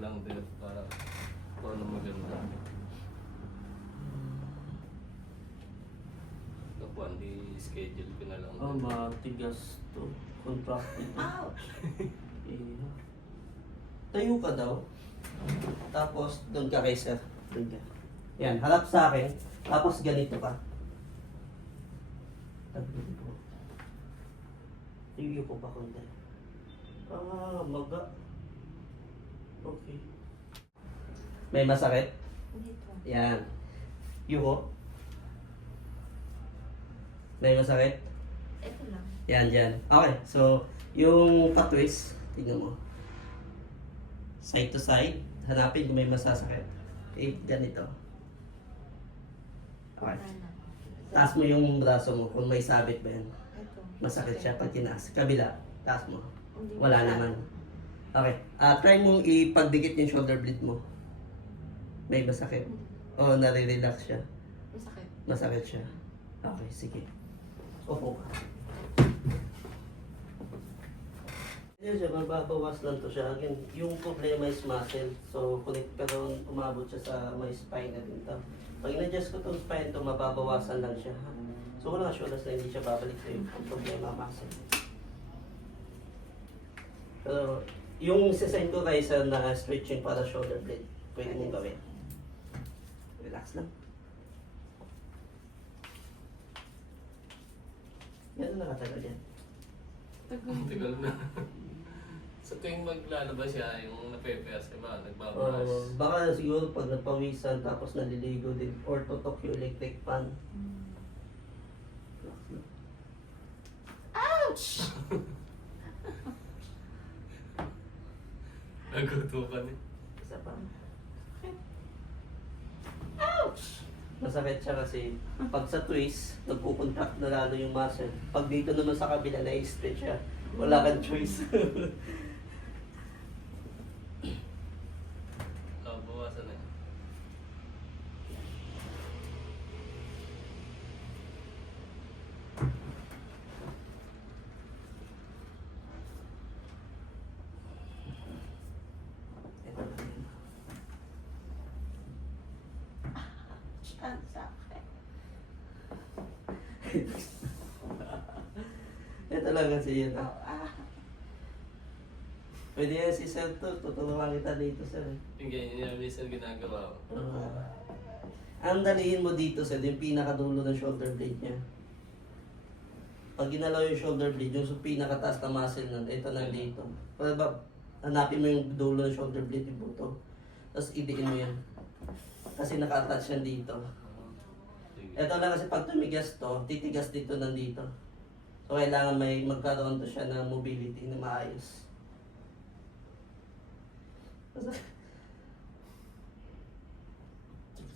lang din para para maganda. Kapuan, di schedule ko na lang. Oh, matigas to. Contracted. Ouch! Eh, Tayo ka daw. Tapos, doon ka kay sir. Doon ka. Yan, harap sa akin. Tapos, ganito ka. Tabi ko. Iyo ko pa konti. Ah, maga. Okay. May masakit? Dito. Yan. Yuko. May masakit? Ito lang. Yan, yan. Okay, so, yung patwist, tingnan mo. Side to side, hanapin kung may masasakit. Okay, ganito. Okay. Taas mo yung braso mo kung may sabit ba yan. Ito. Masakit siya pag tinaas. Kabila, taas mo. Wala naman. Okay, ah try mong ipagdikit yung shoulder blade mo. May masakit. O, nare-relax siya. Masakit. Masakit siya. Okay, sige. Opo ka. Yan siya, mababawas lang to siya. Again, yung problema is muscle. So, connect pero umabot siya sa may spine na din to. Pag in-adjust ko tong spine to, mababawasan lang siya. ha? So, wala shoulders na hindi siya babalik sa'yo. Ang problema, muscle. Pero, yung sasend ko kayo sa na stretching para shoulder blade, pwede mong gawin. Relax lang. Yan na nakatagal yan. Ang tagal na. Sa tuwing maglalabas siya, yung nape-pairs, diba? Nagbabrush. Uh, baka siguro pag nagpawisan tapos naliligo din or tutok yung electric fan. Lang. Ouch! Nagutukan eh. Isa pa. Ouch! Masakit siya kasi pag sa twist, nagkukontract na lalo yung muscle. Pag dito naman sa kabila na stretch siya, wala kang choice. Oh, bawasan na yun. Ito lang yan. Ang sakit. Ito lang kasi yun. Oh, ah. ah. Pwede yan si Sir to, tutulungan kita dito sir. Yung ganyan yung minsan ginagawa ko. Uh, ang dalihin mo dito sir, yung pinakadulo ng shoulder blade niya. Pag ginalaw yung shoulder blade, yung sa pinakataas na muscle nun, ito na dito. Para ba, hanapin mo yung dulo ng shoulder blade, yung buto. Tapos idiin mo yan. Kasi naka-attach yan dito. Ito lang kasi pag tumigas to, titigas dito nandito. So kailangan may magkaroon to siya ng mobility na maayos.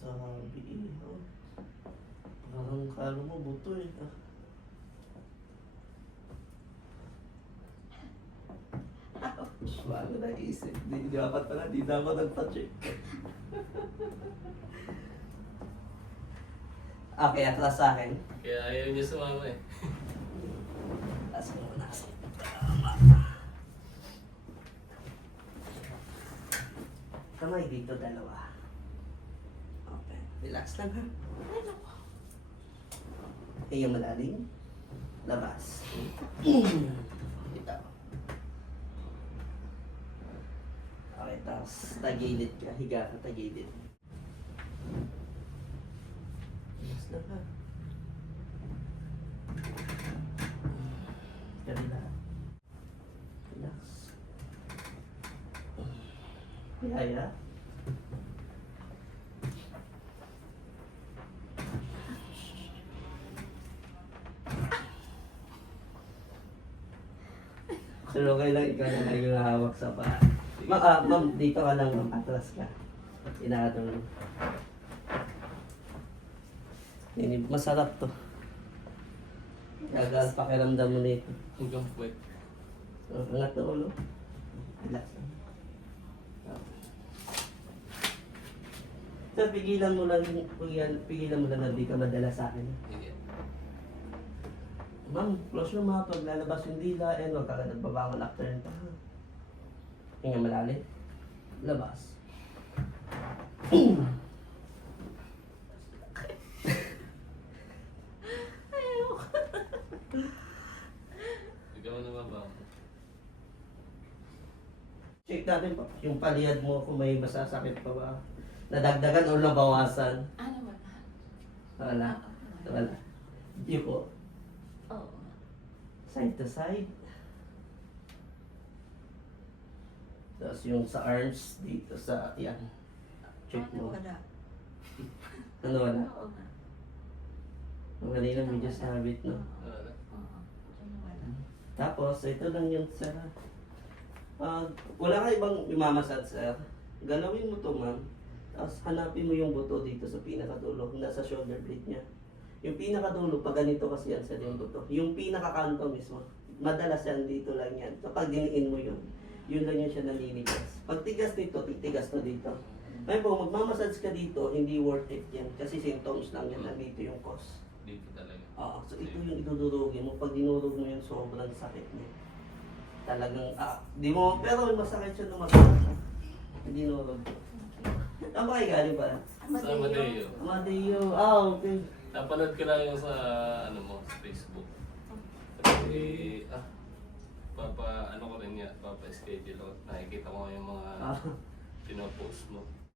Sabi oh. Parang kalo mo buto eh. ah. Bago naisip. Di, dapat pala, di dapat nagpa-check. Okay, atlas sa akin. Kaya ayaw niya sumama eh. Taas mo kasi. Kamay dito, dalawa. Okay. Relax lang ha. Hiya malalim. Labas. Ito. Okay, tapos tagilid ka. Higa ka, tagilid. Relax lang ha. Kanila. Relax. Yaya. Pero okay lang, ikaw na lang yung hawak sa paa. Ma ah, ma'am, dito ka lang, ma'am. Atras ka. Inaatong. Ini, masarap to. Gagal pakiramdam mo nito. Hanggang puwet. Oh, angat na ulo. Relax. Sir, pigilan mo lang, pigilan, pigilan mo lang na di ka madala sa akin. Sige. Ma'am, close yung mga pag lalabas yung dila and huwag ka ka nagbabangon after nito. ha? Hinga malalim. Labas. Ikaw na ba ba? Check natin pa yung palihad mo kung may masasakit pa ba. Nadagdagan o nabawasan. Ano ba na? Wala. Wala. Hindi po. Oo. Side to side. Tapos yung sa arms dito sa yan. Check Ano mo. wala? Ano wala? Oo nga. Ang kanina medyo sabit, no? Wala. Oo. Ano wala? Tapos, ito lang yung sir. Ah, wala ka ibang imamasad, sir. Galawin mo to, ma'am. Tapos hanapin mo yung buto dito sa pinakadulo, nasa shoulder blade niya. Yung pinakadulo, pag ganito kasi yan sa yung buto. Yung pinakakanto mismo, madalas yan dito lang yan. Kapag diniin mo yun, yun lang yan siya naninigas. Pag tigas nito, titigas na dito. Ngayon po, magmamassage ka dito, hindi worth it yan. Kasi symptoms lang yan, nandito yung cause. Dito talaga. Oo, so ito yung idudurugin mo. Pag dinurog mo yun, sobrang sakit niya. Talagang, ah, di mo, pero masakit siya nung masakit. Dinurog. Ang ba kayo galing pala? Sa Amadeo. Amadeo. Ah, okay. Napanood ko lang yung sa ano mo, sa Facebook. Kasi, ah, papa, ano ko rin yan, papa schedule ko. Nakikita ko yung mga Ah, pinopost mo.